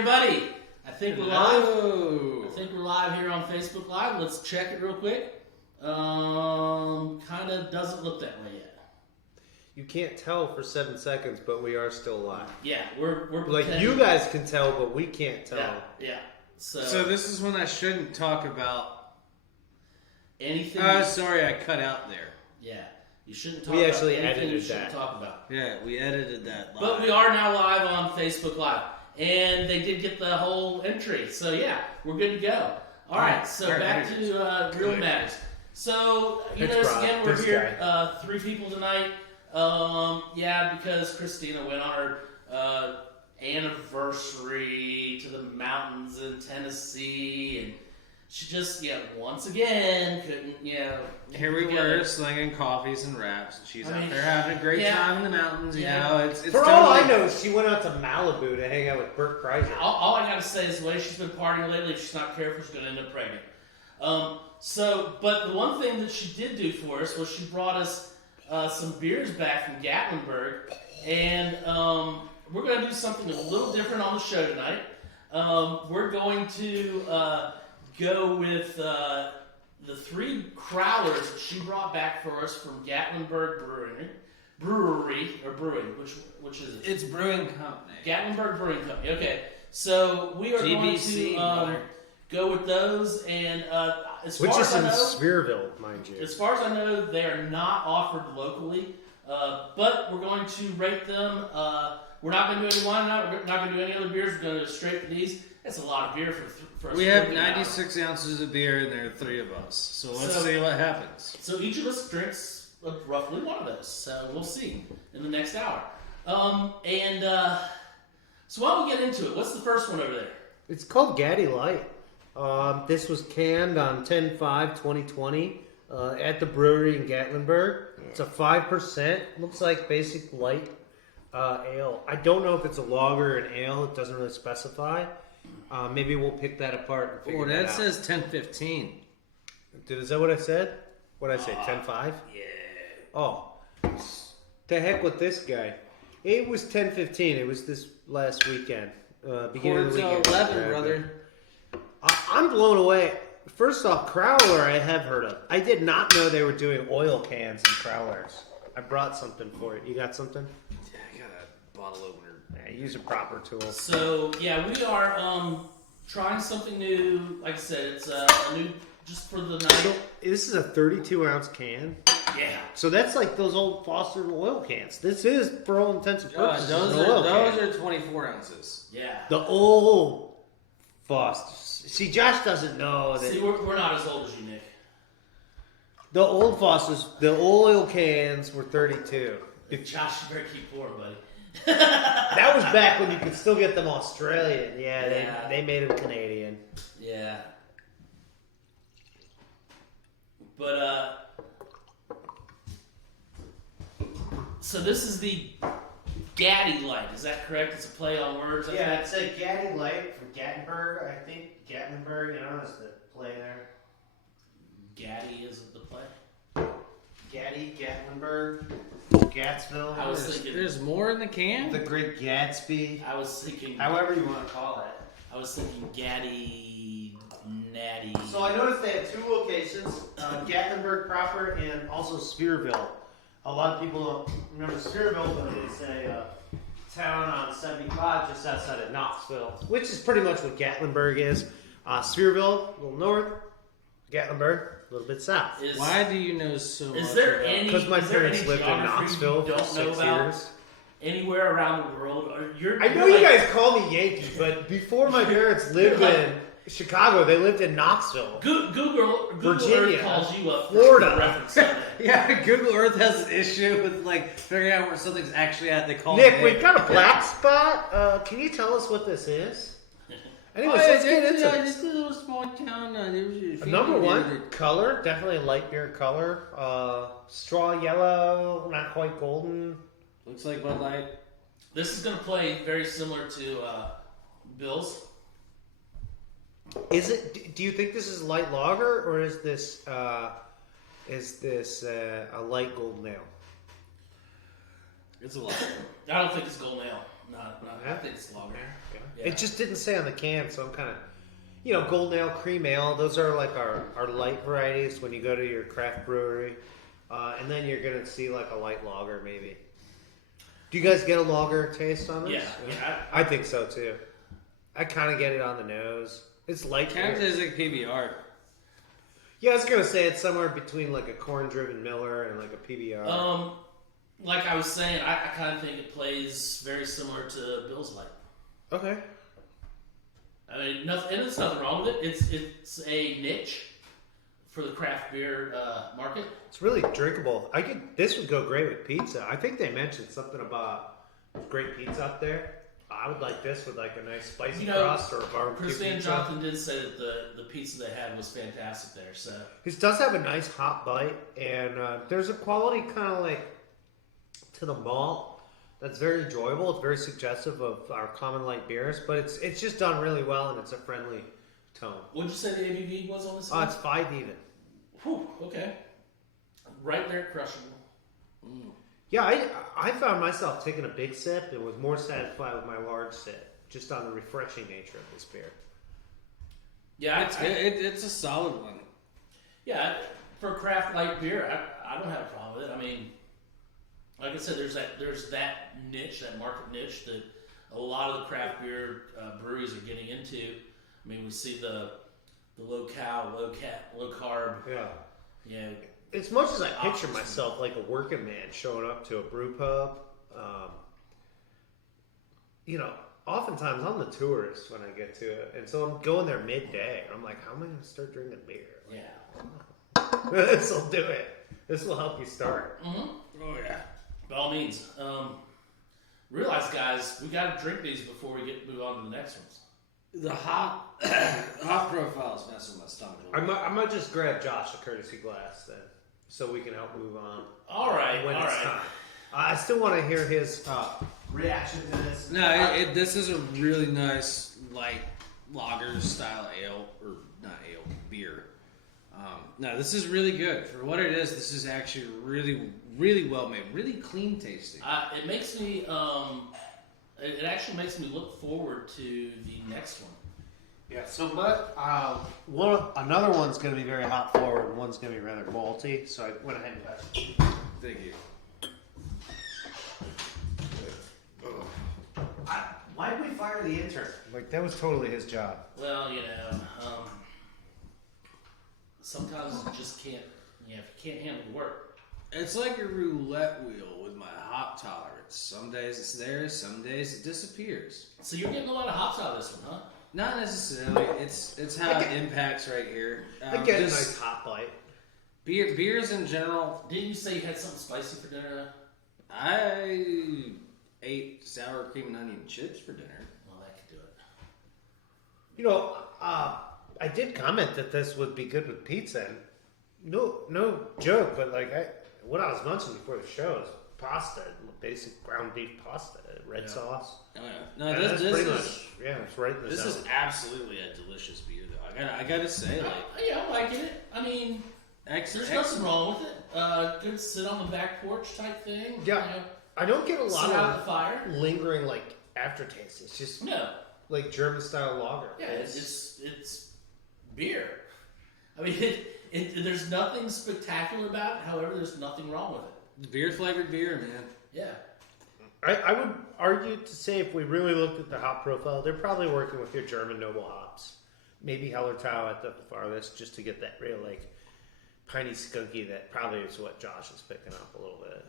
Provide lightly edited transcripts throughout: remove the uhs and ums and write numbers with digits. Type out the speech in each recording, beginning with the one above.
everybody. I think we're live. I think we're live here on Facebook Live. Let's check it real quick. Kind of doesn't look that way yet. You can't tell for 7 seconds, but we are still live. Yeah, we're like you guys can tell, but we can't tell. Yeah. So this is when I shouldn't talk about anything. Sorry, I cut out there. Yeah, you shouldn't talk. We about actually anything edited you shouldn't that. Talk about. Yeah, we edited that live. But we are now live on Facebook Live, and they did get the whole entry. So yeah, we're good to go. All right, so back to real matters. So you notice again we're here, 3 people tonight. Because Kristina went on her anniversary to the mountains in Tennessee, and she just once again couldn't Here we were slinging coffees and wraps, and she's out there having a great time in the mountains. You know, it's for all I know, she went out to Malibu to hang out with Bert Kreischer. All I gotta say is the way she's been partying lately, if she's not careful, she's gonna end up pregnant. But the one thing that she did do for us was she brought us some beers back from Gatlinburg, and we're going to do something a little different on the show tonight. We're going to go with the 3 crowlers that she brought back for us from Gatlinburg Brewing, which is it? It's Brewing Company. Gatlinburg Brewing Company. Okay, so we are GBC, going to go with those, and which is in Sphereville, mind you. As far as I know, they are not offered locally, but we're going to rate them. We're not going to do any wine now. We're not going to do any other beers. We're going to go straight for these. That's a lot of beer for us. We have 96 ounces of beer, and there are 3 of us. So let's see what happens. So each of us drinks roughly one of those. So we'll see in the next hour. So why don't we get into it? What's the first one over there? It's called Gaddy Light. This was canned on 10/5/2020 at the brewery in Gatlinburg. It's a 5%. Looks like basic light ale. I don't know if it's a lager or an ale. It doesn't really specify. Maybe we'll pick that apart and figure that out. Says 10/15. Is that what I said? What did I say? 10/5? Yeah. Oh, the heck with this guy. It was 10/15. It was this last weekend. Beginning of the weekend. 11, brother. I'm blown away. First off, Crowler I have heard of. I did not know they were doing oil cans and Crowlers. I brought something for it. You got something? Yeah, I got a bottle opener. Yeah, use a proper tool. So, we are trying something new. Like I said, it's a new, just for the night. So, this is a 32-ounce can? Yeah. So that's like those old Foster oil cans. This is, for all intents and purposes, those an oil can. are 24 ounces. Yeah. The old Foster. See, Josh doesn't know that. See, we're not as old as you, Nick. The old Fosters, the oil cans were 32. Josh, you better keep pouring, buddy. That was back when you could still get them Australian. Yeah. They made them Canadian. Yeah. But, so this is the Gaddy Light, is that correct? It's a play on words, I think? It's a Gaddy Light from Gatlinburg, I think. Gatlinburg, it's the play there. Gaddy is the play? Gaddy, Gatlinburg, Gatsville. I was thinking... There's more in the can? The Great Gatsby. I was thinking... However you want to call it. I was thinking Gaddy... Natty... So I noticed they have 2 locations, Gatlinburg proper and also Sphereville. A lot of people don't remember Sphereville, but they say town on 75 just outside of Knoxville, which is pretty much what Gatlinburg is. Sphereville, a little north, Gatlinburg, a little bit south. Why do you know so much? Is there any? Because my parents lived in Knoxville for 6 years. Anywhere around the world? I know you guys call me Yankee, but before my parents lived in Chicago, they lived in Knoxville. Google Virginia, Earth calls you up Florida. For reference on that. Yeah, Google Earth has an issue with figuring out where something's actually at. They call Nick, it we've got a black spot. Can you tell us what this is? Anyways, let's get into it. It's a little small town. Number 1, color. Definitely a light beer color. Straw yellow, not quite golden. Looks like Bud Light. This is going to play very similar to Bill's. Is it? Do you think this is light lager, or is this a light golden ale? It's a light. I don't think it's golden ale. I think it's longer. Yeah. It just didn't say on the can, so I'm kind of, Golden Ale, Cream Ale. Those are like our light varieties when you go to your craft brewery, and then you're gonna see like a light lager maybe. Do you guys get a lager taste on this? Yeah. I think so too. I kind of get it on the nose. It's light. Kind of tastes like PBR. Yeah, I was gonna say it's somewhere between like a corn-driven Miller and like a PBR. Like I was saying, I kind of think it plays very similar to Bill's Light. Okay. I mean, there's nothing wrong with it. It's a niche for the craft beer market. It's really drinkable. This would go great with pizza. I think they mentioned something about great pizza up there. I would like this with like a nice spicy crust or a barbecue pizza. Kristina and Jonathan did say that the pizza they had was fantastic there. So this does have a nice hot bite, and there's a quality kind of like to the malt that's very enjoyable. It's very suggestive of our common light beers, but it's just done really well, and it's a friendly tone. What did you say the ABV was on this? It's 5 even. Whew, okay. Right there, crushable. Mm. Yeah, I found myself taking a big sip and was more satisfied with my large sip, just on the refreshing nature of this beer. Yeah, it's a solid one. Yeah, for craft light beer, I don't have a problem with it. I mean, like I said, there's that niche, that market niche that a lot of the craft beer breweries are getting into. I mean, we see the low carb. Yeah. As much as I picture myself like a working man showing up to a brew pub, oftentimes I'm the tourist when I get to it. And so I'm going there midday. I'm like, how am I going to start drinking beer? Yeah. This will do it. This will help you start. Mm-hmm. Oh, yeah. By all means. Realize, guys, we got to drink these before we move on to the next ones. The hop profile is messing with my stomach a little bit. I might just grab Josh a courtesy glass then, so we can help move on. All right. Time. I still want to hear his reaction to this. No, this is a really nice light lager style ale, or not ale, beer. No, this is really good for what it is. This is actually really, really well made, really clean tasting. It makes me. It actually makes me look forward to the next one. Yeah, so another one's going to be very hop forward, and one's going to be rather malty, so I went ahead and got it. Thank you. Why did we fire the intern? Like, that was totally his job. Well, sometimes you just can't, if you can't handle the work. It's like a roulette wheel with my hop tolerance. Some days it's there, some days it disappears. So you're getting a lot of hops out of this one, huh? Not necessarily. It's how it impacts right here. I get a nice hop bite. Beers in general. Didn't you say you had something spicy for dinner? I ate sour cream and onion chips for dinner. Well, that could do it. I did comment that this would be good with pizza. And no joke, but like what I was mentioning before the show is pasta, basic ground beef pasta, red sauce. Oh, yeah. No, this pretty is much, it's right in the This zone. is absolutely a delicious beer, though. I gotta say, like, I'm liking it. I mean, there's nothing wrong with it. Good sit on the back porch type thing. Yeah, I don't get a lot of the fire lingering like aftertaste. It's just like German style lager. Yeah, it's beer. I mean, there's nothing spectacular about it. However, there's nothing wrong with it. Beer flavored beer, man. Yeah. I would argue to say if we really looked at the hop profile, they're probably working with your German noble hops. Maybe Hellertau at the farthest, just to get that real like piney skunky that probably is what Josh is picking up a little bit.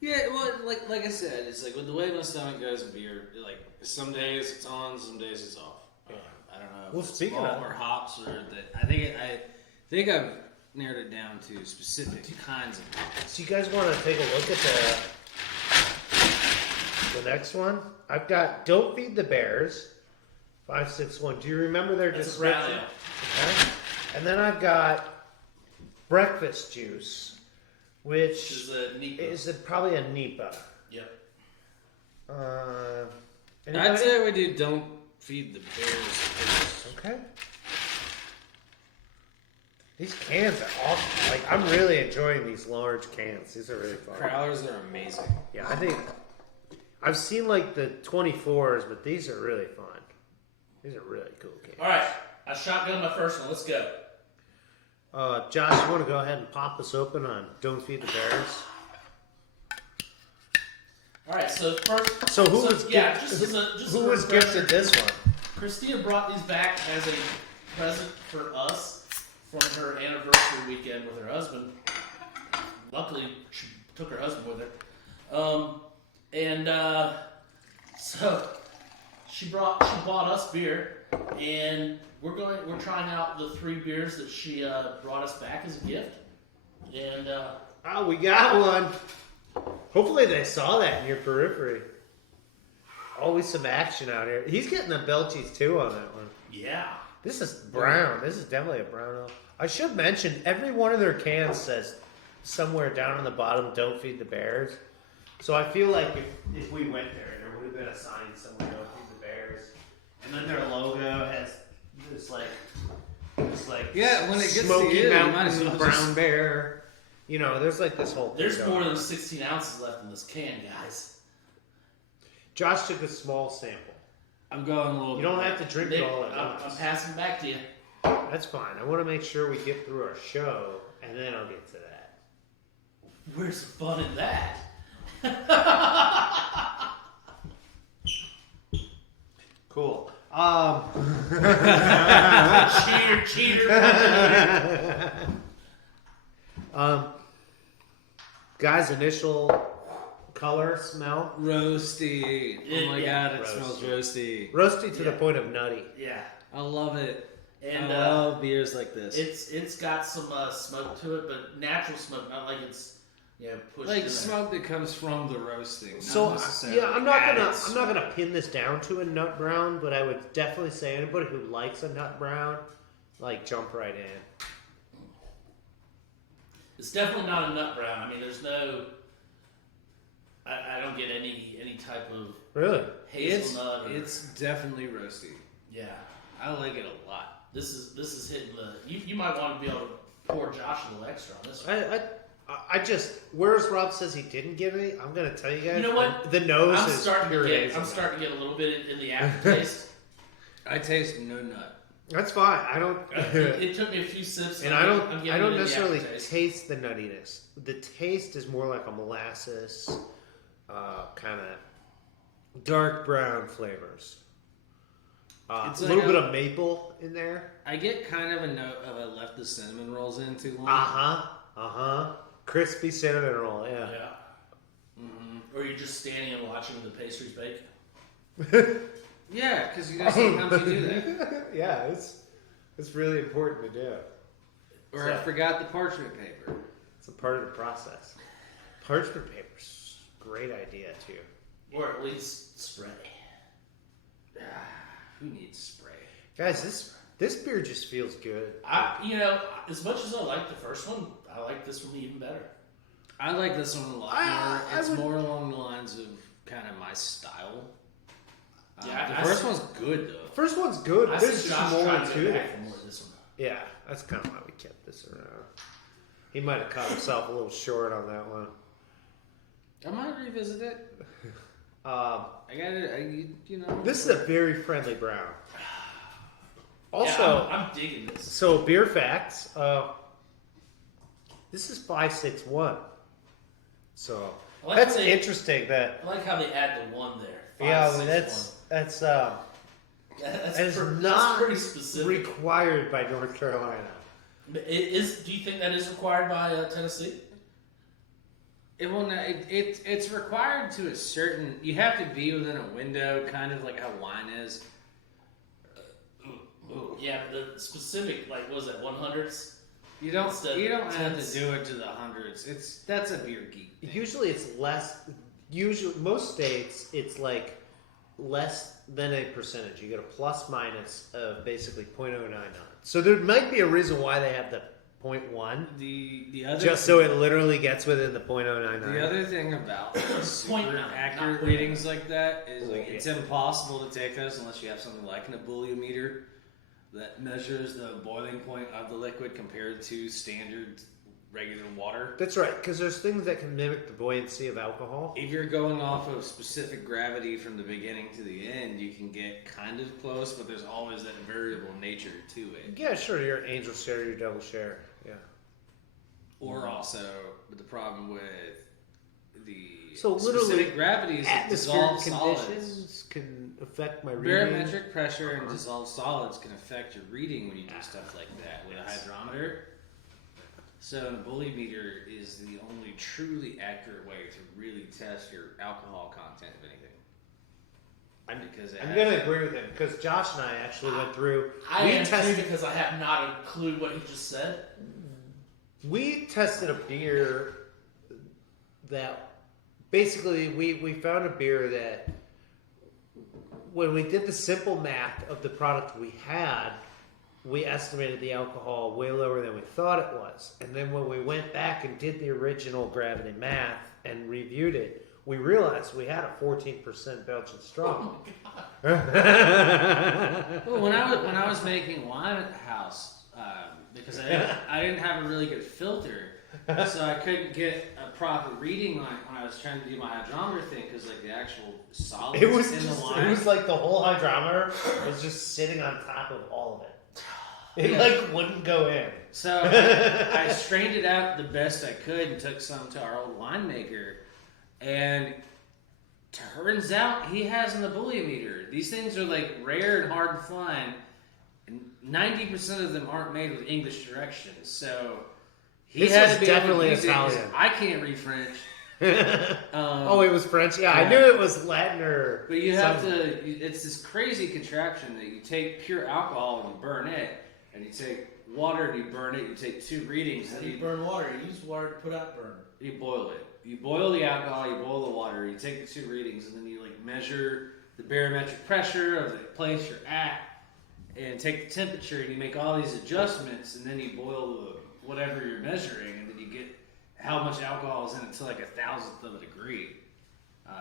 Yeah, well, like I said, it's like with the way my stomach goes with beer, like some days it's on, some days it's off. I don't know. Well, speaking of or hops, or that, I think I've narrowed it down to specific kinds of hops. So you guys want to take a look at the next one? I've got Don't Feed the Bears, 561. Do you remember their description? Okay. And then I've got Breakfast Juice, which is probably a NEPA. Yep. I'd say we do Don't Feed the Bears first. Okay. These cans are awesome. Like, I'm really enjoying these large cans. These are really fun. Crowlers are amazing. Yeah, I've seen like the 24s, but these are really fun. These are really cool cans. All right, I shotgun my first one. Let's go. Josh, you want to go ahead and pop this open on Don't Feed the Bears? All right, so first. So who was who was gifted this one? Christina brought these back as a present for us from her anniversary weekend with her husband. Luckily, she took her husband with her, so she bought us beer, and we're trying out the 3 beers that she brought us back as a gift, and oh, we got one. Hopefully they saw that in your periphery. Always some action out here. He's getting the Belchies too on that one. yeah. This is brown. This is definitely a brown ale. I should mention, every one of their cans says somewhere down on the bottom, Don't Feed the Bears. So I feel like if we went there would have been a sign somewhere, Don't Feed the Bears. And then their logo has this like Yeah, when it gets to Smoky you, you might Mountains as well brown just- bear. You know, there's like this whole thing There's going more on. than 16 ounces left in this can, guys. Josh took a small sample. I'm going a little. You don't have to drink it Nick, all at I'm once. passing it back to you. That's fine. I want to make sure we get through our show, and then I'll get to that. Where's the fun in that? Cool. Cheater. Guys, initial color, smell. Roasty. Oh my Yeah, god, it smells roasty. Roasty to the point of nutty. Yeah. I love it. And I love beers like this. it's got some smoke to it, but natural smoke, not like it's pushed in like there. smoke that comes from the roasting. So not necessarily I'm not added gonna smoke. pin this down to a nut brown, but I would definitely say anybody who likes a nut brown, like jump right in. It's definitely not a nut brown. I mean, there's no. I don't get any type of Really? hazelnut. It's definitely roasty. Yeah. I like it a lot. This is hitting the. You might want to be able to pour Josh a little extra on this one. I just, whereas Rob says he didn't give any, I'm gonna tell you guys. You know what? The nose I'm is starting pure to get. hazelnut. I'm starting to get a little bit in the aftertaste. I taste no nut. That's fine. I don't. It took me a few sips, And I'm I getting don't into the necessarily aftertaste. taste the nuttiness. The taste is more like a molasses, kind of dark brown flavors. It's A like little bit a- of maple in there. I get kind of a note of I left the cinnamon rolls in too long. Crispy cinnamon roll. Yeah. Yeah. Mm-hmm. Or you're just standing and watching the pastries bake. Yeah, because you know sometimes you do that. Yeah, it's really important to do. Or I forgot the parchment paper. It's a part of the process. Parchment paper's a great idea too. Or at least spray. Who needs spray? Guys, this beer just feels good. As much as I like the first one, I like this one even better. I like this one a lot more. It's more along the lines of kind of my style. Yeah, the first one's good though. First one's good. I There's see just Josh more trying to to get back it. for more of this one. Yeah, that's kind of why we kept this around. He might have caught himself a little short on that one. I might revisit it. Um, I got it. You know. This is a very friendly brown. Also, yeah, I'm digging this. so beer facts. This is 561. So I like that's how they- interesting. That I like how they add the one there. yeah, 5, 6, that's that's not pretty specific. required by North Carolina. Do you think that is required by Tennessee? It's required to a certain. You have to be within a window, kind of like how wine is. Yeah, but the specific, like, what was that, 100s? You don't Instead have of to tenths. do it to the hundreds. That's a beer geek thing. Usually it's less. Usually most states it's like less than a percentage. You get a plus minus of basically 0.099. So there might be a reason why they have the 0.1. The other Just so it literally gets within the 0.099. The other thing about super 0.9, accurate not readings like that is like Yeah. it's impossible to take those unless you have something like an ebullimeter that measures the boiling point of the liquid compared to standard regular water. That's right, because there's things that can mimic the buoyancy of alcohol. If you're going off of specific gravity from the beginning to the end, you can get kind of close, but there's always that variable nature to it. Yeah, sure, your angel share, your devil share. Yeah. Or also, the problem with the So literally, specific gravities that atmospheric dissolve solids. conditions can affect my reading. Barometric pressure and dissolved solids can affect your reading when you do stuff like that with a hydrometer. So a bully meter is the only truly accurate way to really test your alcohol content of anything. Because I'm going to agree with him because Josh and I actually went through. I am too because I have not a clue what he just said. We tested a beer that basically we found a beer that when we did the simple math of the product we had, we estimated the alcohol way lower than we thought it was. And then when we went back and did the original gravity math and reviewed it, we realized we had a 14% Belgian strong. Well, when I was making wine at the house, because I didn't have a really good filter, so I couldn't get a proper reading on it when I was trying to do my hydrometer thing, because like the actual solids It was in just, the wine. it was like the whole hydrometer was just sitting on top of all of it. It Yeah. like wouldn't go in. So I strained it out the best I could and took some to our old winemaker, and turns out he has an bullimeter. These things are like rare and hard to find, and 90% of them aren't made with English directions. So he This had was to be definitely able to use it 'cause Italian. I can't read French. Oh, it was French? Yeah, I yeah. knew it was Latin or But you have something. to. It's this crazy contraption that you take pure alcohol and you burn it, and you take water and you burn it. You take two readings How and do you burn water? You use water to put out burn. you boil it. You boil the alcohol, you boil the water, you take the two readings, and then you like measure the barometric pressure of the place you're at, and take the temperature, and you make all these adjustments, and then you boil the whatever you're measuring, and then you get how much alcohol is in it to like 1,000th of a degree.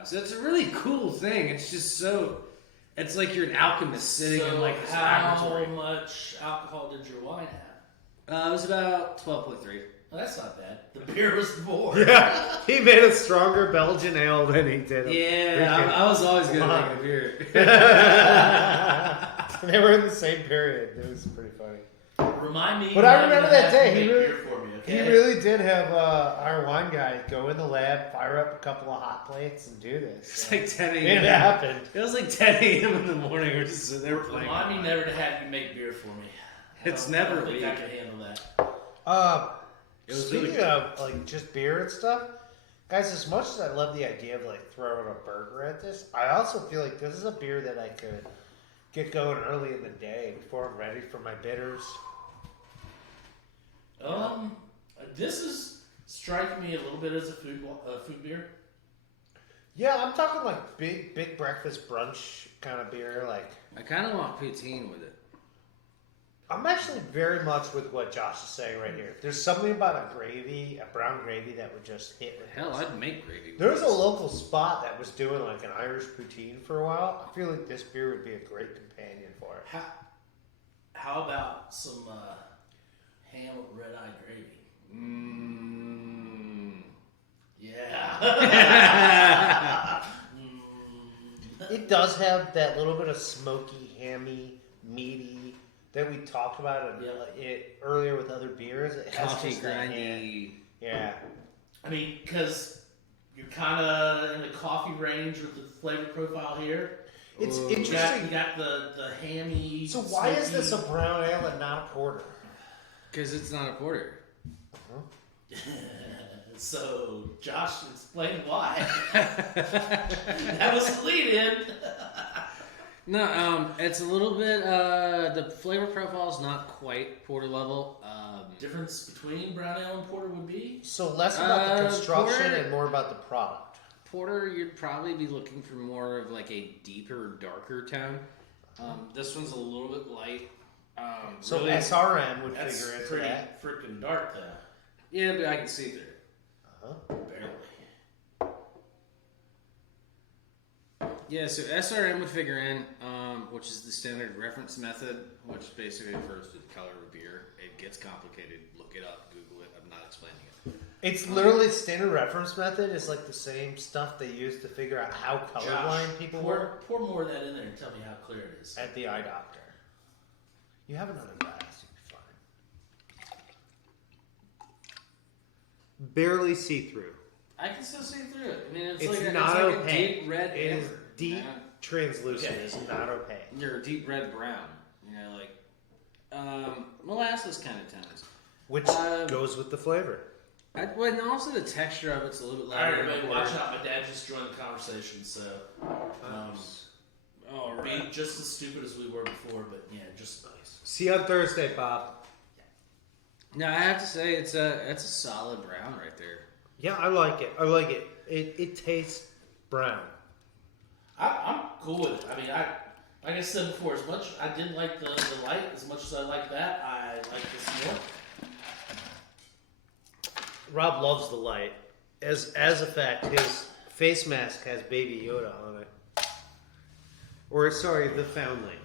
So it's a really cool thing. It's just so. It's like you're an alchemist sitting in like this laboratory. How much alcohol did your wine have? It was about 12.3. Well, that's not bad. The beer was more. Yeah, he made a stronger Belgian ale than he did. Yeah, I was always good at making beer. They were in the same period. It was pretty funny. Remind me. But I when remember you that have to day, he make really- beer for me, He okay? really did have our wine guy go in the lab, fire up a couple of hot plates, and do this. It's like 10 It a.m. happened. It was like 10 a.m. in the morning. We're just sitting there playing. Remind me never to have you make beer for me. It's I never don't think I weak. can handle that. It was Speaking really good. of like just beer and stuff, guys, as much as I love the idea of like throwing a burger at this, I also feel like this is a beer that I could get going early in the day before I'm ready for my bitters. This is striking me a little bit as a food beer. Yeah, I'm talking like big breakfast brunch kind of beer. Like I kind of want poutine with it. I'm actually very much with what Josh is saying right here. There's something about a gravy, a brown gravy, that would just hit with Hell, this. I'd make gravy. There was a local spot that was doing like an Irish poutine for a while. I feel like this beer would be a great companion for it. How about some ham with red eye gravy? Yeah. It does have that little bit of smoky, hammy, meaty that we talked about it earlier with other beers. It has Coffee just that grindy. yeah. I mean, because you're kind of in the coffee range with the flavor profile here. It's Ooh. interesting. You got the hammy. So why is smoky- this a brown ale and not a porter? Because it's not a porter. So, Josh, explain why. That was the lead in. No, it's a little bit. The flavor profile is not quite porter level. Difference between brown ale and porter would be? So less about the construction porter- and more about the product. Porter, you'd probably be looking for more of like a deeper, darker tone. This one's a little bit light. So really, SRM would That's figure into pretty that. freaking dark, though. yeah, but I can see through it. Barely. Yeah, so SRM would figure in, which is the standard reference method, which basically refers to the color of beer. It gets complicated. Look it up, Google it. I'm not explaining it. It's literally standard reference method. It's like the same stuff they use to figure out how colorblind people were Pour more of that in there and tell me how clear it is. at the eye doctor. You have another glass. You'll be fine. Barely see through. I can still see through it. I mean, It's like not a opaque. deep red It is amber. deep, Yeah. translucent. Okay. It's not opaque. You're a deep red brown. You know, like molasses kind of tones. Which goes with the flavor. And also the texture of it's a little bit All right, lighter. everybody, watch out. My dad just joined the conversation, so Oh, be right. just as stupid as we were before, but yeah, just nice. See you on Thursday, Bob. Now I have to say it's a solid brown right there. Yeah, I like it. I like it. It tastes brown. I'm cool with it. I mean, like I said before, as much I didn't like the light, as much as I like that, I like this more. Rob loves the light. As a fact, his face mask has Baby Yoda on it. Or sorry, the Foundling.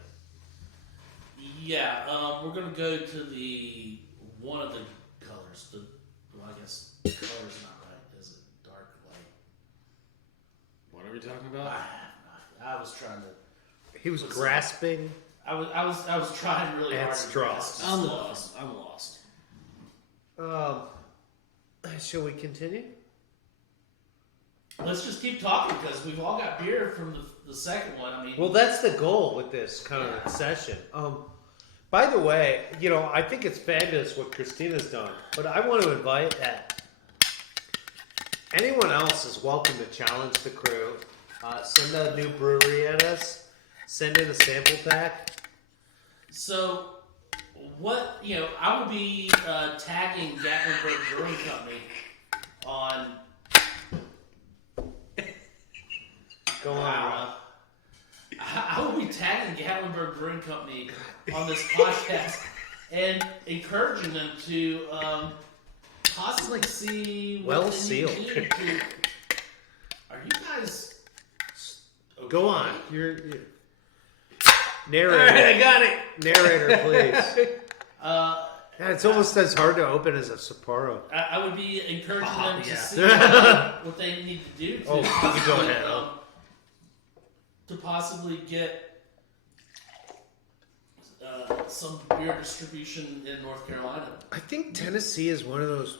Yeah, we're gonna go to the one of the colors. Well, I guess the color's not right. Is it dark light? What are we talking about? I was trying to. He was grasping. I was trying really At hard. to straws. grasp I'm stuff. lost. I'm lost. Shall we continue? Let's just keep talking because we've all got beer from the second one. I mean, Well, that's the goal with this kind of session. By the way, I think it's fabulous what Kristina's done, but I want to invite that anyone else is welcome to challenge the crew. Send a new brewery at us. Send in a sample pack. so what I will be tagging Gatlinburg Brewing Company on. Go on, Rob. I will be tagging Gatlinburg Brewing Company on this podcast and encouraging them to possibly see what Well they need sealed. to do to- Are you guys okay? Go on. You're All narrator. right, I got it. Narrator, please. Uh, Yeah, it's almost as hard to open as a Sapporo. I would be encouraging them to yeah. see what they need to do to Oh, you go ahead. to possibly get some beer distribution in North Carolina. I think Tennessee is one of those.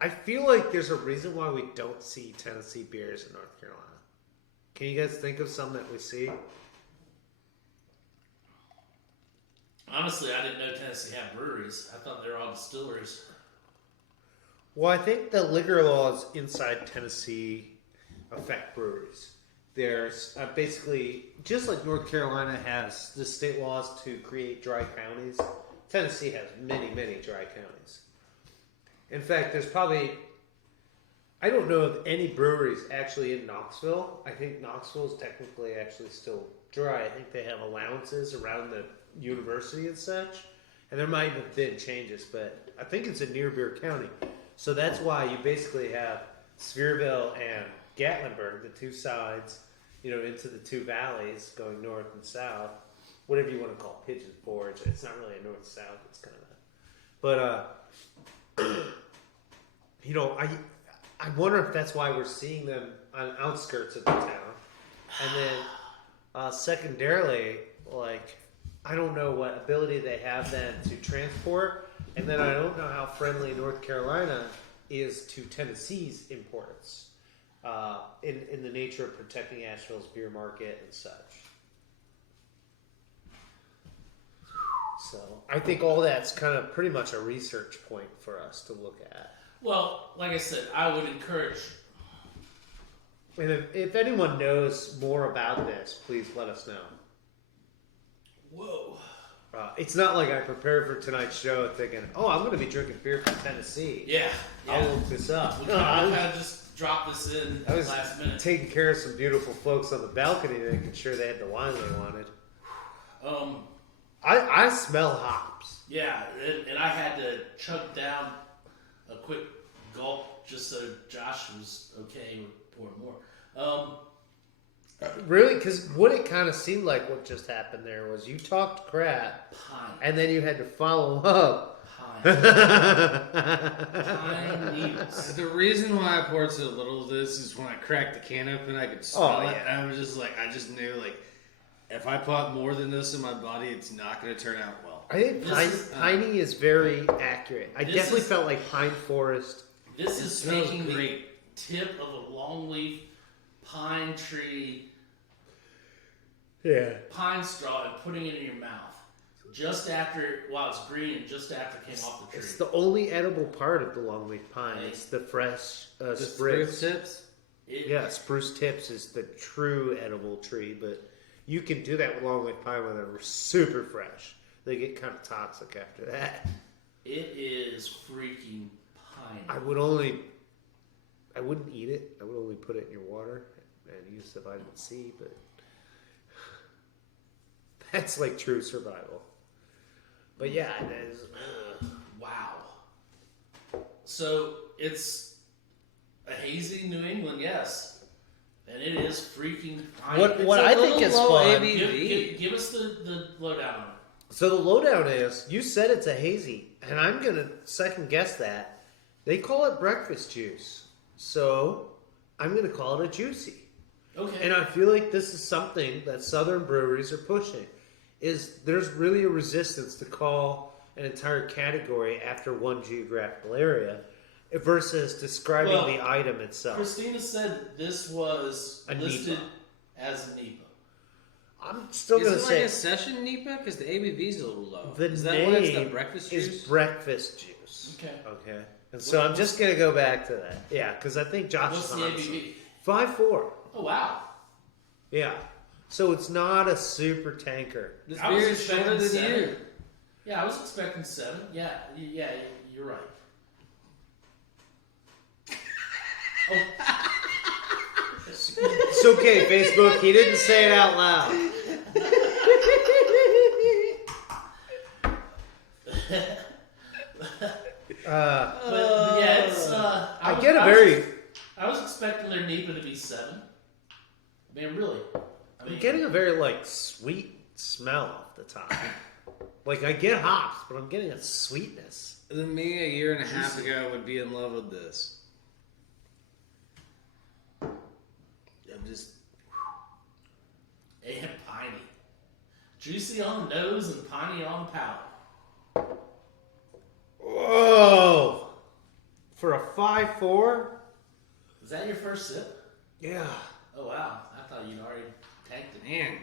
I feel like there's a reason why we don't see Tennessee beers in North Carolina. Can you guys think of some that we see? Honestly, I didn't know Tennessee had breweries. I thought they were all distilleries. Well, I think the liquor laws inside Tennessee affect breweries. There's basically, just like North Carolina has the state laws to create dry counties, Tennessee has many, many dry counties. In fact, there's probably, I don't know of any breweries actually in Knoxville. I think Knoxville is technically actually still dry. I think they have allowances around the university and such. And there might have been changes, but I think it's in near County. So that's why you basically have Sphereville and Gatlinburg, the two sides, into the two valleys going north and south. Whatever you want to call Pigeon Forge. It's not really a north-south. It's kind of a... But, I wonder if that's why we're seeing them on outskirts of the town. And then, secondarily, I don't know what ability they have then to transport. And then I don't know how friendly North Carolina is to Tennessee's imports in the nature of protecting Asheville's beer market and such. So I think all that's kind of pretty much a research point for us to look at. Well, like I said, I would encourage. And if anyone knows more about this, please let us know. Whoa. It's not like I prepared for tonight's show thinking, I'm going to be drinking beer from Tennessee. Yeah. I'll look this up. We kind of just dropped this in I was last minute. taking care of some beautiful folks on the balcony, making sure they had the wine they wanted. I smell hops. Yeah, and I had to chug down a quick gulp just so Josh was okay with pouring more. Really? Because what it kind of seemed like what just happened there was you talked crap, Pine. and then you had to follow up Pine. Pine needles. The reason why I poured so little of this is when I cracked the can open, I could smell it. yeah. And I was just like, I just knew, like, if I put more than this in my body, it's not going to turn out well. I think piney is very accurate. I This definitely is- felt like pine forest. This is smells taking the great. tip of a longleaf pine tree, Yeah. pine straw, and putting it in your mouth. Just after, while it's green, and just after it came off the tree. It's the only edible part of the longleaf pine. It's the fresh The sprigs. spruce tips? Yeah, spruce tips is the true edible tree, but you can do that with longleaf pine when they're super fresh. They get kind of toxic after that. It is freaking pine. I wouldn't eat it. I would only put it in your water and use the vitamin C, but that's like true survival. But yeah, it is. Wow. So it's a hazy New England, yes, and it is freaking pine. What It's a I little think is low fun. ABV. Give us the lowdown on it. So the lowdown is, you said it's a hazy, and I'm gonna second guess that. They call it breakfast juice, so I'm gonna call it a juicy. Okay. And I feel like this is something that Southern breweries are pushing. Is there's really a resistance to call an entire category after one geographical area versus describing Well, the item itself. Kristina said this was A listed NEPA. as a NEPA. I'm still Is gonna it say like a session NEPA? Because the ABV's a little low. the Is that name why it's the breakfast juice? is breakfast juice. Okay. Okay. And so I'm just gonna go back to that. Yeah, because I think Josh What's is the on ABV? 5.4. Oh wow. Yeah. So it's not a super tanker. This I was beer is expecting shorter than 7. you. Yeah, I was expecting 7. Yeah, you're right. Oh, It's okay, Facebook. He didn't say it out loud. but yeah, it's. I get a very. I was expecting their NEPA to be 7. I mean, really. I mean, I'm getting a very like sweet smell off the top. Like I get hops, but I'm getting a sweetness. Me a year and a half ago would be in love with this. I'm just and piney, juicy on the nose and piney on the palate. Whoa! For a 5.4? Is that your first sip? Yeah. Oh wow! I thought you'd already tanked it. man.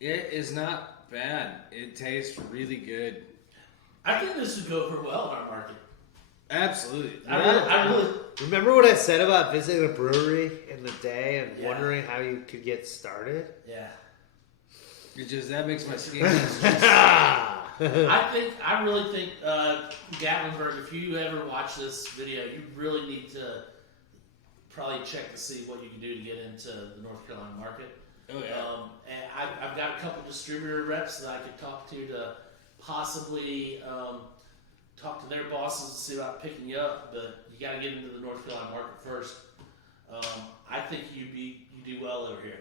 It is not bad. It tastes really good. I think this would go over well in our market. Absolutely. I really. Remember what I said about visiting a brewery in the day and Yeah. wondering how you could get started? Yeah. It just that makes my skin. I really think Gatlinburg. If you ever watch this video, you really need to probably check to see what you can do to get into the North Carolina market. Oh yeah. And I've got a couple distributor reps that I could talk to possibly talk to their bosses and see about picking you up. But you got to get into the North Carolina market first. I think you do well over here.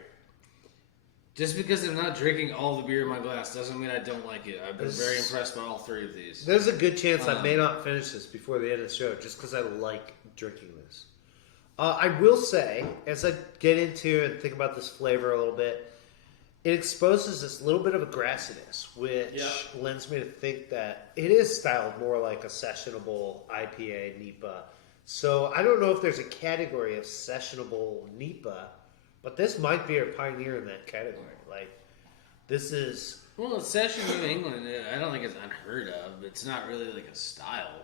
Just because I'm not drinking all the beer in my glass doesn't mean I don't like it. I've been very impressed by all 3 of these. There's a good chance I may not finish this before the end of the show just because I like drinking this. I will say, as I get into and think about this flavor a little bit, it exposes this little bit of a grassiness, which lends me to think that it is styled more like a sessionable IPA NEPA. So I don't know if there's a category of sessionable NEPA, but this might be a pioneer in that category. Like, this is... Well, it's Session New England. I don't think it's unheard of. It's not really like a style.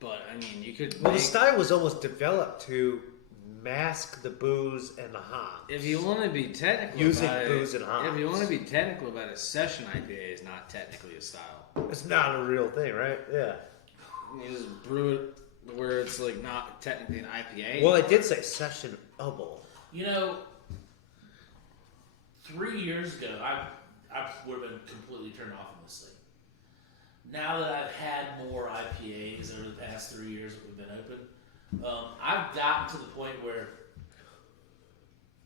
But, I mean, you could Well, make... the style was almost developed to mask the booze and the hops. If you want to be technical Using about booze it, and hops. if you want to be technical about it, Session IPA is not technically a style. It's not a real thing, right? Yeah. You just brew it where it's like not technically an IPA. Well, I did say sessionable. You know, 3 years ago, I would have been completely turned off on this thing. Now that I've had more IPAs over the past 3 years that we've been open, I've gotten to the point where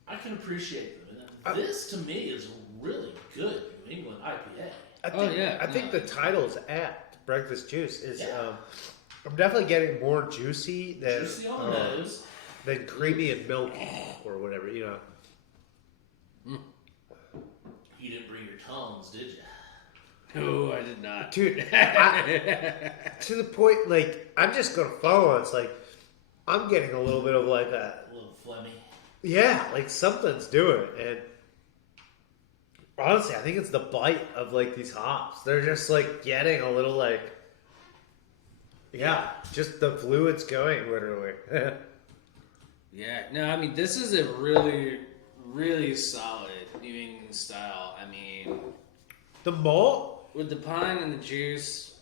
I can appreciate them. And this, to me, is a really good New England IPA. I think the title's apt. Breakfast juice is. I'm definitely getting more juicy than juicy on the nose, than creamy and milky or whatever. You know. You didn't bring your tongs, did you? No, I did not, dude. To the point, like I'm just gonna follow. It's like I'm getting a little bit of like a little phlegmy. Yeah, like something's doing it, and honestly, I think it's the bite of like these hops. They're just like getting a little like, just the fluids going literally. Yeah, no, I mean this is a really, really solid New England style. I mean, the malt with the pine and the juice,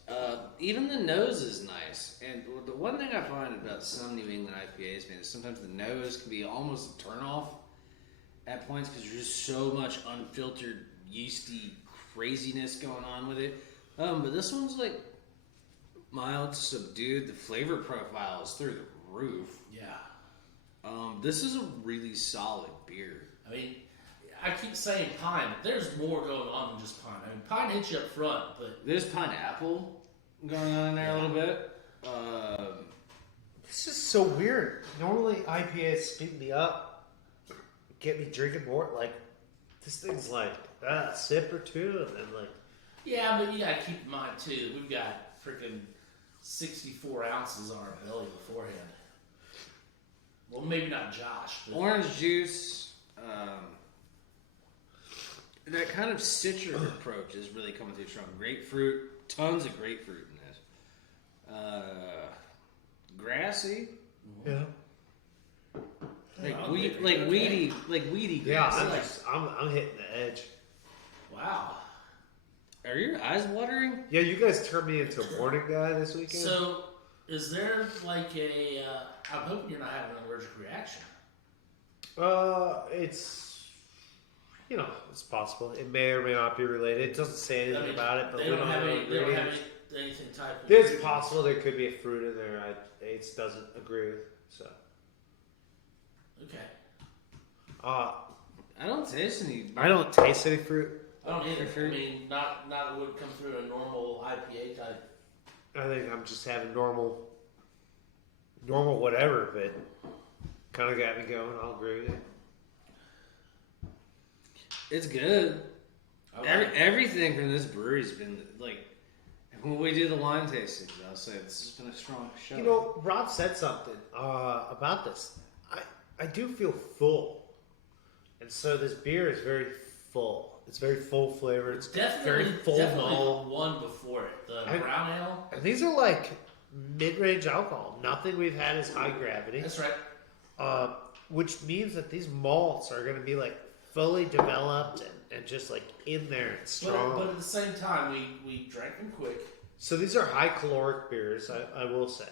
even the nose is nice. And the one thing I find about some New England IPAs, man, is sometimes the nose can be almost a turnoff at points because there's just so much unfiltered yeasty craziness going on with it. But this one's like mild, subdued. The flavor profile is through the roof. Yeah. This is a really solid beer. I mean, I keep saying pine, but there's more going on than just pine. I mean, pine hits you up front, but there's pineapple going on in there a little bit. This is so weird. Normally IPAs speed me up, get me drinking more. Like this thing's like a sip or two, and then like. Yeah, but you gotta keep in mind too. We've got freaking 64 ounces on our belly beforehand. Well, maybe not Josh. But orange juice. That kind of citrus approach is really coming through strong. Grapefruit, tons of grapefruit in this. Grassy. Yeah. Weedy. Yeah, grassy. I'm hitting the edge. Wow. Are your eyes watering? Yeah, you guys turned me into a morning guy this weekend. So, is there like a? I'm hoping you're not having an allergic reaction. It's, it's possible. It may or may not be related. It doesn't say anything about it, but they we don't don't have know. any. They don't have anything type. It's possible there could be a fruit in there. AIDS doesn't agree with. So. Okay. I don't taste any. I don't taste any fruit. I don't either. I mean, not that would come through a normal IPA type. I think I'm just having normal whatever, but kind of got me going. I'll agree with it. It's good. Okay. Everything from this brewery's been like when we do the wine tastings. I'll say this has been a strong show. Rob said something about this. I do feel full, and so this beer is very full. It's very full flavor. It's definitely very full malt. The one before it, the brown ale. And these are like mid-range alcohol. Nothing we've had is high gravity. That's right. Which means that these malts are going to be like fully developed and just like in there and strong. But at the same time, we drank them quick. So these are high caloric beers. I will say.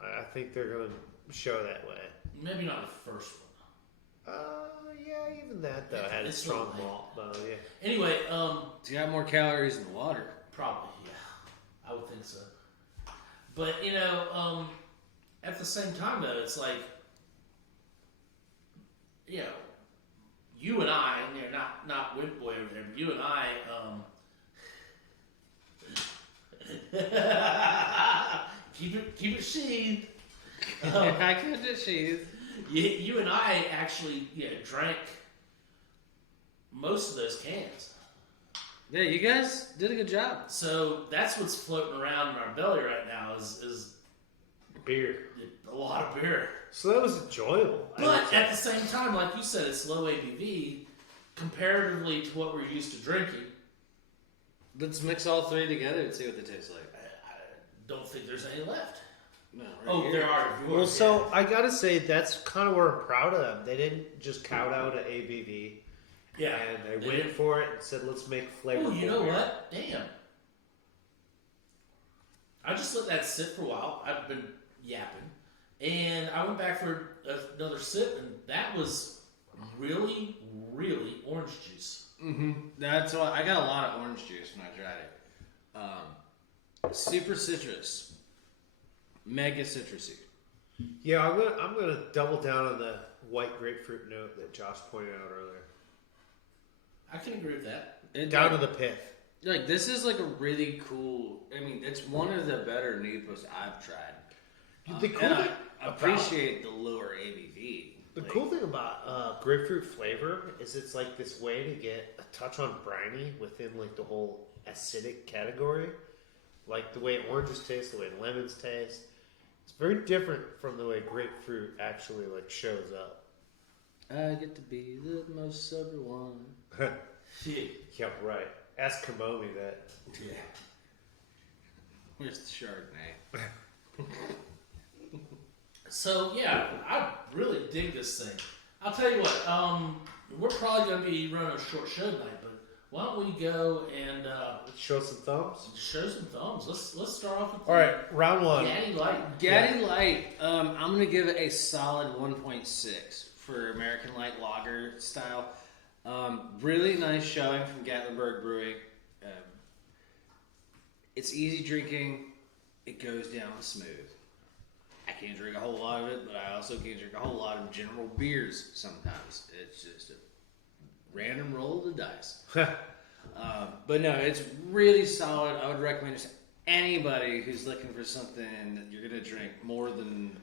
I think they're going to show that way. Maybe not the first one. Yeah, even that though had a strong malt. Yeah. Anyway, it's got more calories than water. Probably, yeah. I would think so. But at the same time though, it's like, you and I, and not Wimp Boy over there, but you and I, keep it sheathed. I kept it sheathed. You and I actually drank most of those cans. Yeah, you guys did a good job. So that's what's floating around in our belly right now is beer. A lot of beer. So that was enjoyable. But at the same time, like you said, it's low ABV comparatively to what we're used to drinking. Let's mix all three together and see what they taste like. I don't think there's any left. No, there are. Well, so I gotta say that's kind of where I'm proud of them. They didn't just count out an ABV. Yeah, and they went for it and said, "Let's make flavorful." Oh, you know beer. what? Damn. I just let that sit for a while. I've been yapping, and I went back for another sip, and that was really, really orange juice. Mm-hmm. That's why I got a lot of orange juice when I tried it. Super citrus, mega citrusy. Yeah, I'm gonna double down on the white grapefruit note that Josh pointed out earlier. I can agree with that. Down to the pith. Like, this is like a really cool. I mean, it's one of the better Nipos I've tried. The cool And thing I appreciate the lower ABV. The cool thing about grapefruit flavor is it's like this way to get a touch on briny within like the whole acidic category. Like the way oranges taste, the way lemons taste. It's very different from the way grapefruit actually like shows up. I get to be the most sober one. Yep, right. Ask Kamomi that. Yeah. Where's the Chardonnay? So yeah, I really dig this thing. I'll tell you what. We're probably gonna be running a short show tonight, but why don't we go and Show some thumbs. show some thumbs? Let's start off with All right, round one. Gaddy Light. Gaddy Light, I'm going to give it a solid 1.6 for American Light Lager style. Really nice showing from Gatlinburg Brewing. It's easy drinking. It goes down smooth. I can't drink a whole lot of it, but I also can't drink a whole lot of general beers sometimes. It's just a random roll of the dice. But no, it's really solid. I would recommend it to anybody who's looking for something that you're going to drink more than,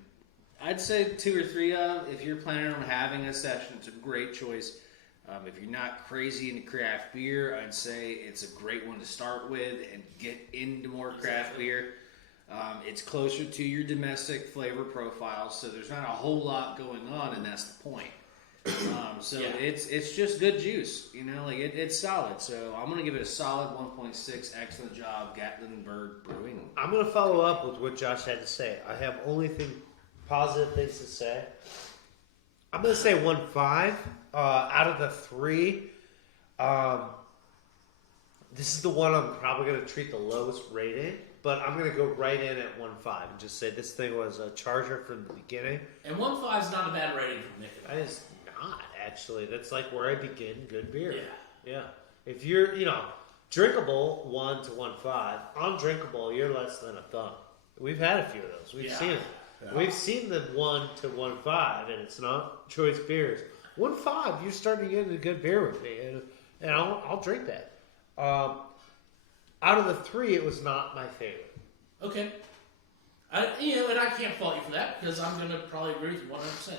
I'd say 2 or 3 of. If you're planning on having a session, it's a great choice. If you're not crazy into craft beer, I'd say it's a great one to start with and get into more craft beer. It's closer to your domestic flavor profile, so there's not a whole lot going on, and that's the point. It's just good juice, you know, like it's solid. So I'm gonna give it a solid 1.6. Excellent job, Gatlinburg Brewing. I'm going to follow up with what Josh had to say. I have only positive things to say. I'm going to say 1.5 out of the 3. This is the one I'm probably going to treat the lowest rating, but I'm going to go right in at 1.5 and just say this thing was a charger from the beginning. And 1.5 is not a bad rating for Nick. That is not, actually. That's like where I begin good beer. Yeah. Yeah. If you're, drinkable, 1 to 1.5. Undrinkable, you're less than a thumb. We've had a few of those. We've seen it. Yeah. We've seen the 1 to 1.5, and it's not choice beers. 1.5, you're starting to get into good beer with me, and I'll drink that. Out of the 3, it was not my favorite. Okay. And I can't fault you for that because I'm going to probably agree with you 100%.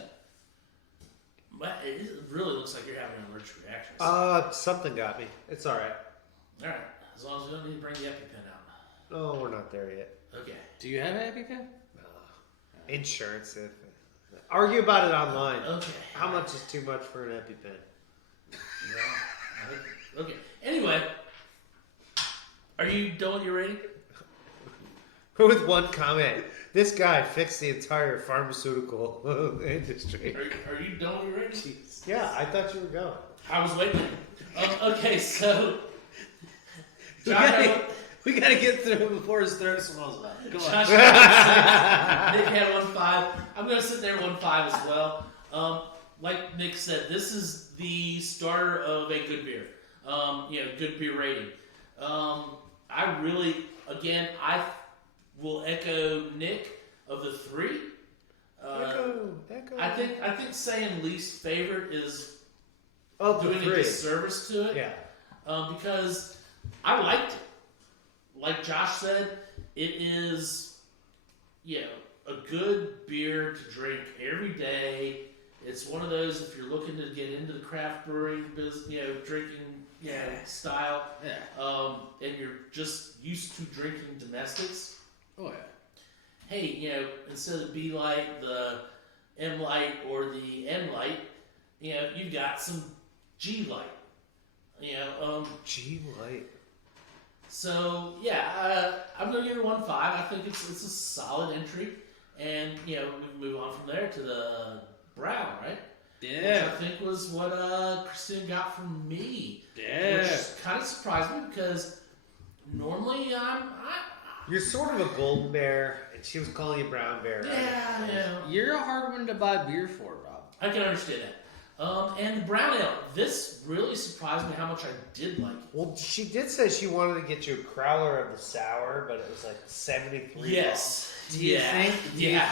But it really looks like you're having an allergic reaction. Something got me. It's all right. All right. As long as we don't need to bring the EpiPen out. No, we're not there yet. Okay. Do you have an EpiPen? No. Insurance. Argue about it online. Okay. How much is too much for an EpiPen? No. Okay. Anyway, are you done with your rating? With one comment. This guy fixed the entire pharmaceutical industry. Are you done with your rating? Yeah, I thought you were going. I was waiting. Okay, so we gotta get through him before his throat swells up. Go on. Josh had Nick had 1.5. I'm gonna sit there 1.5 as well. Like Nick said, this is the starter of a good beer. Good beer rating. I will echo Nick of the 3. Echo. I think saying least favorite is doing a disservice to it. Yeah. Because I liked it. Like Josh said, it is, a good beer to drink every day. It's one of those, if you're looking to get into the craft brewing business, drinking style, and you're just used to drinking domestics. Oh, yeah. Hey, instead of B Light, the M Light, or the N Light, you've got some G Light. G Light. So I'm gonna give it 1.5. I think it's a solid entry, and we can move on from there to the brown, right? Yeah. Which I think was what Kristina got from me. Yeah. Which kind of surprised me because normally You're sort of a golden bear, and she was calling you brown bear. Right? Yeah. You're a hard one to buy beer for, Rob. I can understand that. And the brown ale, this really surprised me how much I did like it. Well, she did say she wanted to get you a crowler of the sour, but it was like 73. Yes. Do you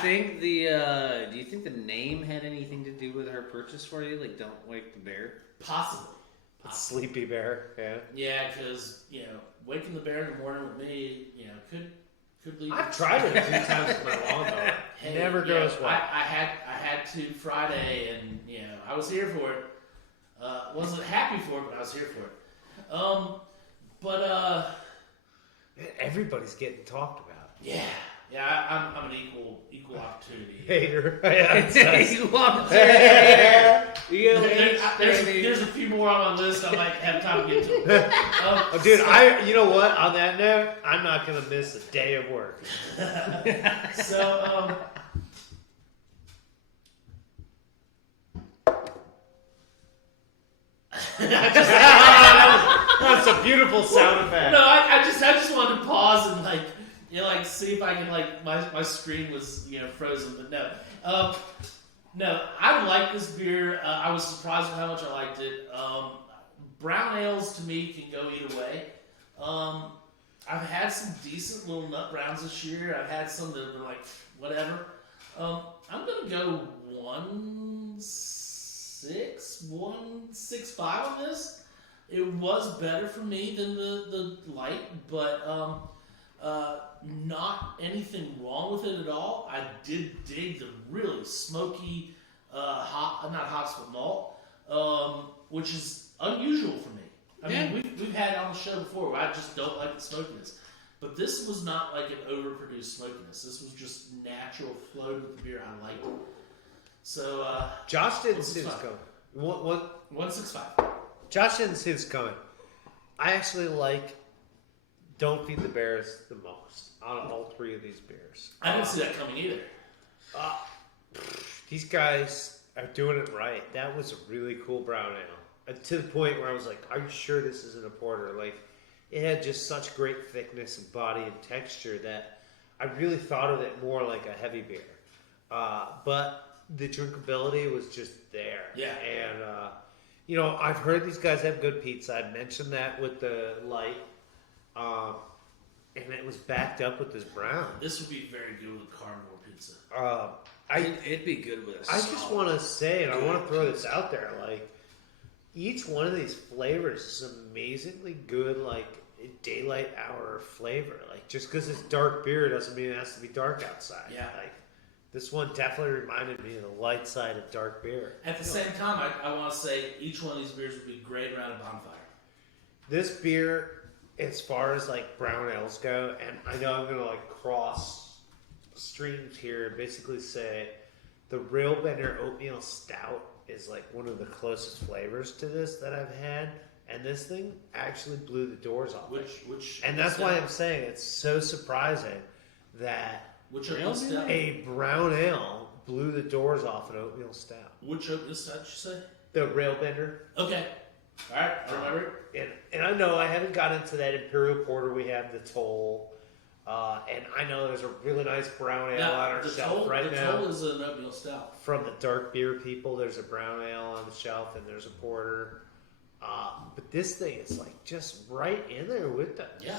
think the name had anything to do with her purchase for you? Like, don't wake the bear? Possibly. Sleepy bear. Yeah. Yeah, because waking the bear in the morning with me, could lead. I've tried it a few times with my lawnmower. Hey, Never goes well. I had to Friday, and I was here for it. Wasn't happy for it, but I was here for it. Man, everybody's getting talked about. Yeah, I'm an equal opportunity Hater. Yeah, Equal opportunity. There's a few more on my list. I might have time to get to them. Oh, dude, you know what? On that note, I'm not gonna miss a day of work. So, That's a beautiful sound effect. no, I just wanted to pause and see if I can my screen was frozen, but no. No, I like this beer. I was surprised at how much I liked it. Brown ales to me can go either way. I've had some decent little nut browns this year. I've had some that have been like whatever. I'm gonna go 1.65 on this. It was better for me than the light, but not anything wrong with it at all. I did dig the really smoky, not hops but malt, which is unusual for me. I mean, we've had it on the show before where I just don't like the smokiness. But this was not like an overproduced smokiness. This was just natural flow with the beer. I liked it. So, Josh didn't see this coming. 1.65. Josh didn't see this coming. I actually like Don't Feed the Bears the most out of all three of these beers. I didn't see that coming either. These guys are doing it right. That was a really cool brown ale. To the point where I was like, are you sure this isn't a porter? Like, it had just such great thickness and body and texture that I really thought of it more like a heavy beer. But the drinkability was just there. Yeah. And, I've heard these guys have good pizza. I mentioned that with the light. And it was backed up with this brown. This would be very good with carnivore pizza. It'd be good with I just want to say, and I want to throw this out there, like, each one of these flavors is amazingly good, like, daylight hour flavor. Like, just because it's dark beer doesn't mean it has to be dark outside. Yeah. Like, this one definitely reminded me of the light side of dark beer. At the same time, I want to say each one of these beers would be great around a bonfire. This beer, as far as like brown ales go, and I know I'm gonna like cross streams here and basically say the Rail Bender Oatmeal Stout is like one of the closest flavors to this that I've had, and this thing actually blew the doors off. And that's why I'm saying it's so surprising that a brown ale blew the doors off an oatmeal stout. Which oatmeal stout did you say? The Rail Bender. Okay. All right, I remember it. And I know I haven't got into that Imperial Porter. We have the Toll. And I know there's a really nice brown ale on our shelf right now. The Toll is an oatmeal stout. From the dark beer people, there's a brown ale on the shelf and there's a porter. But this thing is like just right in there with those. Yeah.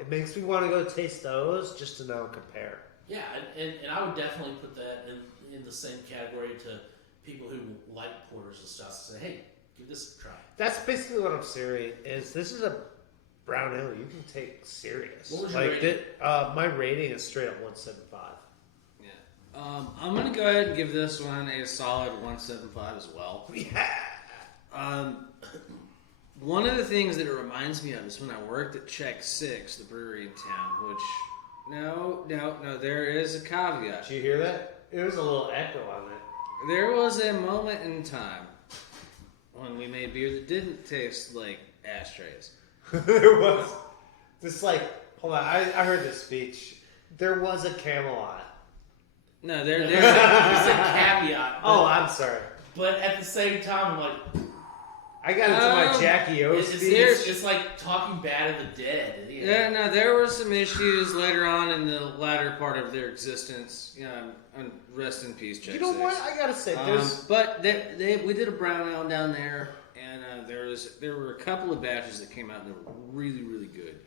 It makes me want to go taste those just to now compare. Yeah, and I would definitely put that in the same category to people who like porters and stuff. Say, hey, give this a try. That's basically what I'm saying. This is a brown ale you can take serious. What was your rating? My rating is straight up 1.75. Yeah. I'm gonna go ahead and give this one a solid 1.75 as well. Yeah. One of the things that it reminds me of is when I worked at Check 6, the brewery in town, which no, there is a caveat. Did you hear that? There was a little echo on it. There was a moment in time when we made beer that didn't taste like ashtrays. There was. Just like, hold on, I heard this speech. There was a Camelot. No, there's a caveat. Oh, I'm sorry. But at the same time, I'm like, I got into my Jackie O speech. It's like talking bad of the dead. Yeah, no, there were some issues later on in the latter part of their existence. And rest in peace, Check 6. You know what? I gotta say, but we did a brown ale down there, and there were a couple of batches that came out that were really, really good.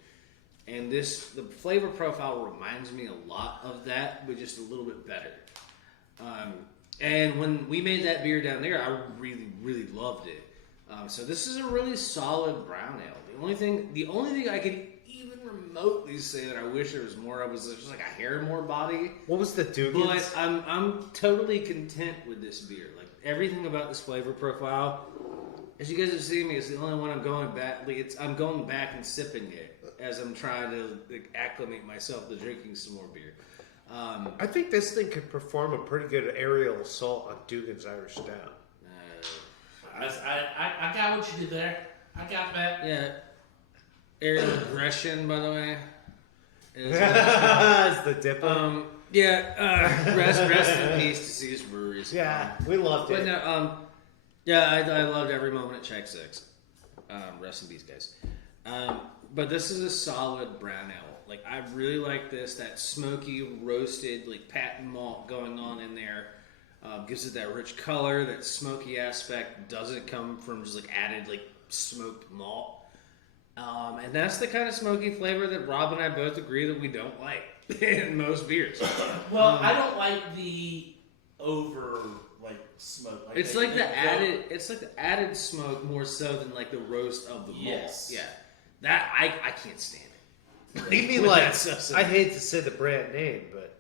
And the flavor profile reminds me a lot of that, but just a little bit better. And when we made that beer down there, I really, really loved it. So this is a really solid brown ale. The only thing I could even remotely say that I wish there was more of was just like a hair more body. What was the Dugan's? But I'm totally content with this beer. Like everything about this flavor profile, as you guys have seen me, it's the only one I'm going back. Like I'm going back and sipping it as I'm trying to acclimate myself to drinking some more beer. I think this thing could perform a pretty good aerial assault on Dugan's Irish Stout. I got what you did there. I got that. Yeah. Aerial aggression, by the way. It's the dipper. Rest in peace to Caesar's Breweries. Yeah, we loved it. But no, I loved every moment at Check Six. Rest in peace, guys. But this is a solid brown ale. Like I really like this. That smoky, roasted, like patent malt going on in there. Gives it that rich color. That smoky aspect doesn't come from just like added like smoked malt. And that's the kind of smoky flavor that Rob and I both agree that we don't like in most beers. Well, I don't like the over smoke. It's like the added smoke more so than like the roast of the malt. Yes. Yeah. That I can't stand it. You mean like I hate to say the brand name, but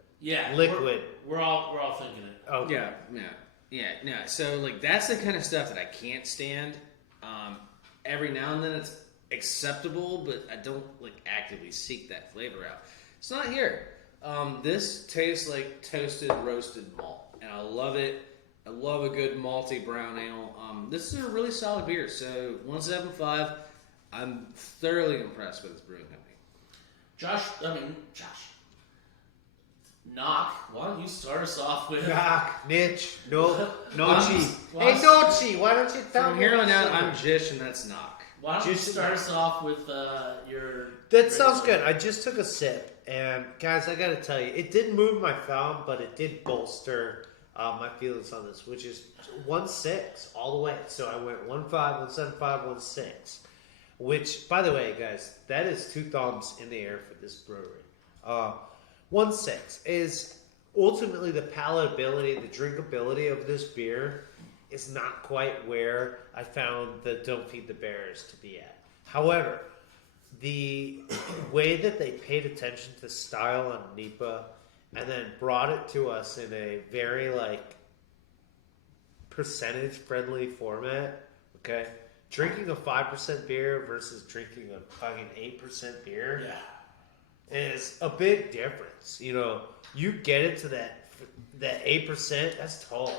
liquid. We're all thinking it. Oh yeah. No. So like that's the kind of stuff that I can't stand. Every now and then it's acceptable, but I don't like actively seek that flavor out. It's not here. This tastes like toasted roasted malt, and I love it. I love a good malty brown ale. This is a really solid beer. So 175. I'm thoroughly impressed with this brewing company. Josh. Knock, why don't you start us off with... Knock, niche, Nochi. Hey, Nochi, why don't you tell me? From here on out, I'm Jish, and that's Knock. Why don't you start us off with your... That sounds good. I just took a sip, and guys, I gotta tell you, it didn't move my thumb, but it did bolster my feelings on this, which is 1.6 all the way. So I went 1.5, 1.75, 1.6. Which, by the way, guys, that is 2 thumbs in the air for this brewery. 1.6 is ultimately the palatability, the drinkability of this beer is not quite where I found the Don't Feed the Bears to be at. However, the way that they paid attention to style on NEPA and then brought it to us in a very percentage friendly format, okay? Drinking a 5% beer versus drinking a fucking 8% beer. Yeah. Is a big difference. You know, you get into that 8%, that's tall.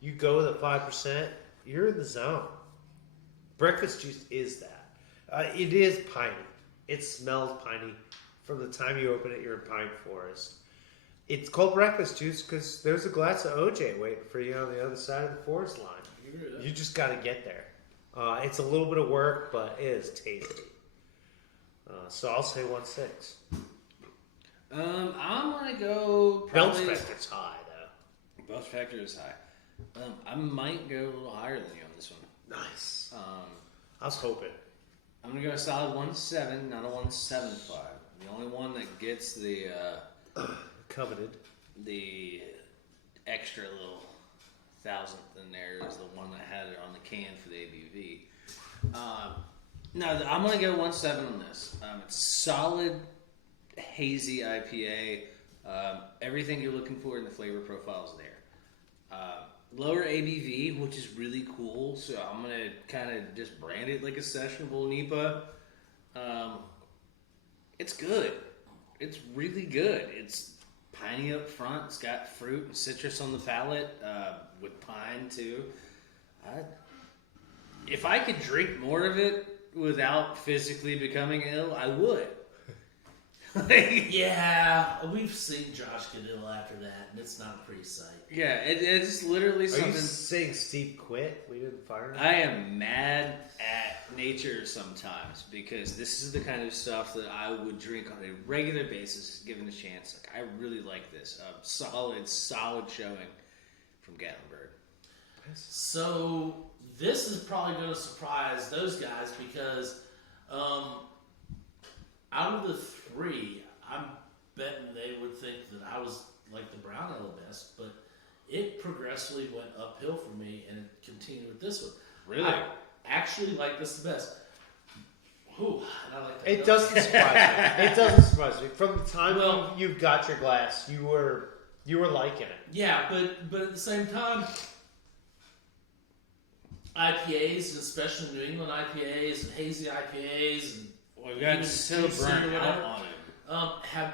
You go with a 5%, you're in the zone. Breakfast juice is that. It is piney. It smells piney. From the time you open it, you're in pine forest. It's called breakfast juice because there's a glass of OJ waiting for you on the other side of the forest line. You just got to get there. It's a little bit of work, but it is tasty. So I'll say 1.6. I'm gonna go probably... Belt factor's high, though. Belt factor is high. I might go a little higher than you on this one. Nice. I was hoping. I'm gonna go a solid 1.7, not a 1.75. The only one that gets the coveted, the extra little thousandth in there is the one that had it on the can for the ABV. No, I'm going to go 1.7 on this. It's solid, hazy IPA. Everything you're looking for in the flavor profile is there. Lower ABV, which is really cool. So I'm going to kind of just brand it like a sessionable NEPA. It's good. It's really good. It's piney up front. It's got fruit and citrus on the palate with pine too. If I could drink more of it without physically becoming ill, I would. Yeah, we've seen Josh get ill after that, and it's not a pretty sight. Yeah, it's literally something. Are you saying Steve quit? We didn't fire him? I am mad at nature sometimes because this is the kind of stuff that I would drink on a regular basis, given a chance. Like, I really like this. Solid showing from Gatlinburg. So this is probably going to surprise those guys because out of the 3, I'm betting they would think that I was like the brown ale the best, but it progressively went uphill for me, and it continued with this one. Really? actually like this the best. Ooh, and I like that. It doesn't surprise me. It doesn't surprise me. From the time you got your glass, you were liking it. Yeah, but at the same time, IPAs, especially New England IPAs and hazy IPAs, and we've gotten so burnt out on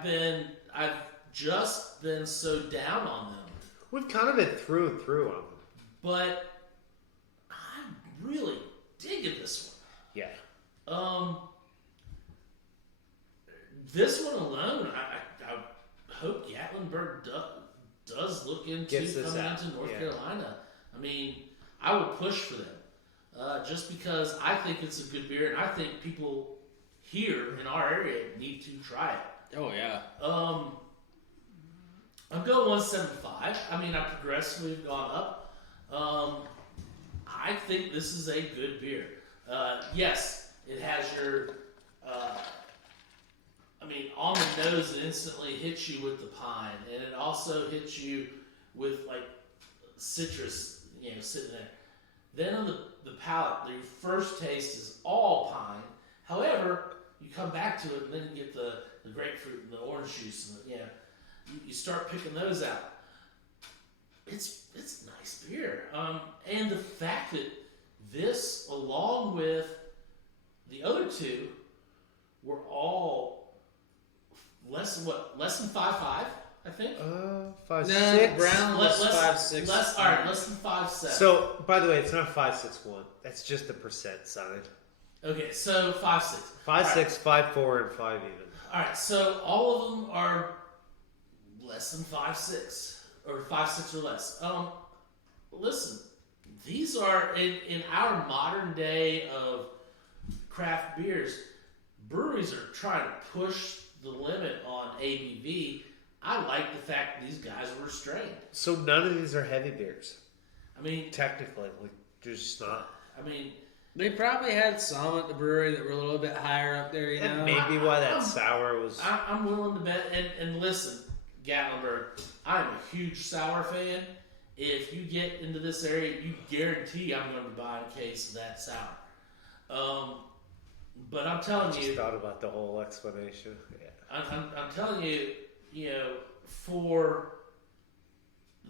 it. I've just been so down on them. We've kind of been through and through on them. But I'm really digging this one. Yeah. This one alone, I hope Gatlinburg does look into coming into North Carolina. I mean, I would push for them just because I think it's a good beer, and I think people here in our area need to try it. Oh yeah. I'm going 175. I mean, I progressively have gone up. I think this is a good beer. Yes, it has your. On the nose, it instantly hits you with the pine, and it also hits you with like citrus, sitting there. Then on the palate, your first taste is all pine. However, you come back to it, and then you get the grapefruit and the orange juice, and you start picking those out. It's nice beer, and the fact that this, along with the other two, were all less than 5.5, I think. 5.6. Brown was 5.6. Less than 5.7. So, by the way, it's not 5.61. That's just the percent sign. Okay, so 5.6. 5.6, 5.4, and 5 even. All right, so all of them are less than 5.6 or 5.6 or less. Listen, these are in our modern day of craft beers. Breweries are trying to push the limit on ABV. I like the fact that these guys were restrained. So none of these are heavy beers. I mean, technically, they're just not. I mean, they probably had some at the brewery that were a little bit higher up there. And maybe why that sour was. I'm willing to bet. And listen, Gatlinburg, I'm a huge sour fan. If you get into this area, you guarantee I'm going to buy a case of that sour. But I'm telling you, I just thought about the whole explanation. Yeah. I'm telling you, for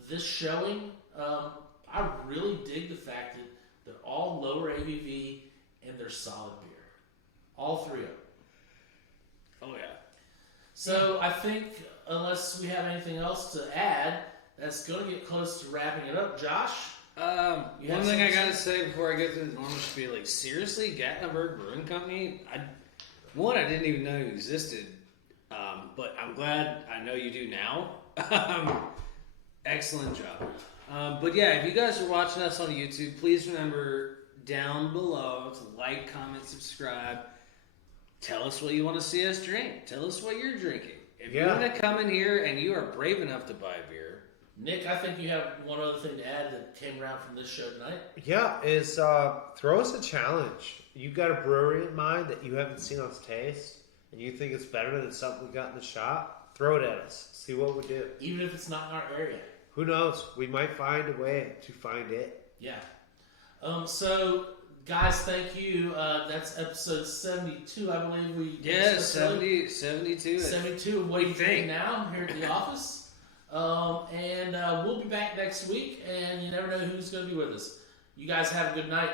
this showing, I really dig the fact that they're all lower ABV and they're solid beer. All three of them. Oh yeah. So I think unless we have anything else to add, that's going to get close to wrapping it up. Josh? One thing I gotta say before I get to the normal spiel, seriously, Gatlinburg Brewing Company, I didn't even know you existed, but I'm glad I know you do now. Excellent job. But yeah, if you guys are watching us on YouTube, please remember down below to like, comment, subscribe. Tell us what you want to see us drink. Tell us what you're drinking. If you want to come in here and you are brave enough to buy beer, Nick, I think you have one other thing to add that came around from this show tonight. Yeah, is throw us a challenge. You got a brewery in mind that you haven't seen us taste, and you think it's better than something we got in the shop? Throw it at us. See what we do. Even if it's not in our area. Who knows? We might find a way to find it. Yeah. So, guys, thank you. That's episode 72, I believe. 72. 72 of What You Think Now here at the office. And we'll be back next week, and you never know who's going to be with us. You guys have a good night.